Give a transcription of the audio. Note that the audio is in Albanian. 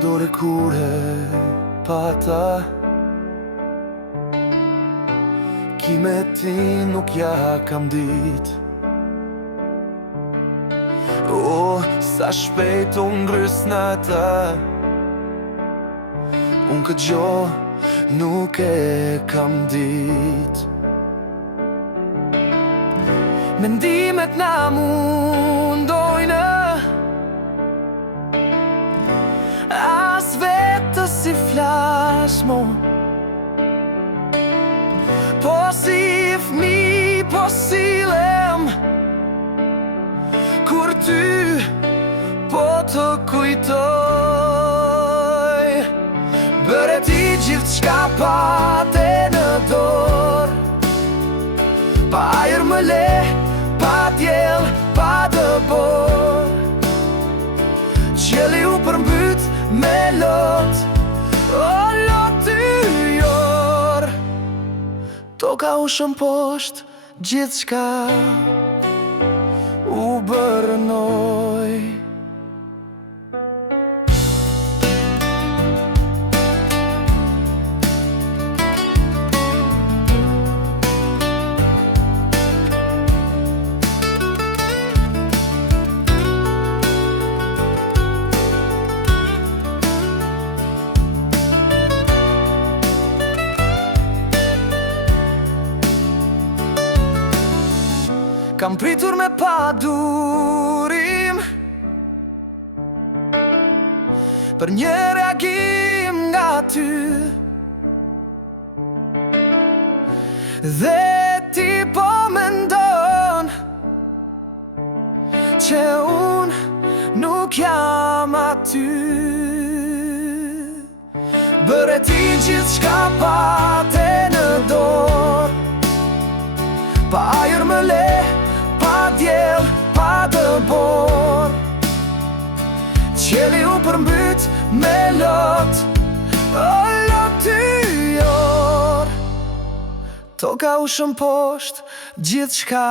dore kure pa ta. Ki me ti nuk ja kam dit. O, sa shpejt unë ngrës në ta. Unë këtë gjo nuk e kam dit. Mendimet na mundojnë, as vetës si flash mo. Po si fmi, po si lem, kur ty po të kujtoj. Bëre ti gjithë qka pate në dorë, pa ajër më le, pa djel, pa dëbor. Qeli u përmbyt me lot, o lot yjor. Toka u shëm posht, gjithë qka u bërënoj. Kam pritur me pa durim për një reagim nga ty, dhe ti po mendon që unë nuk jam aty. Bëre ti gjithë qka pate në dorë, pa ajër më le, pa djel, pa dëbor. Qeli u përmbyt me lot, o lot yjor. Toka u shëm posht, gjithë qka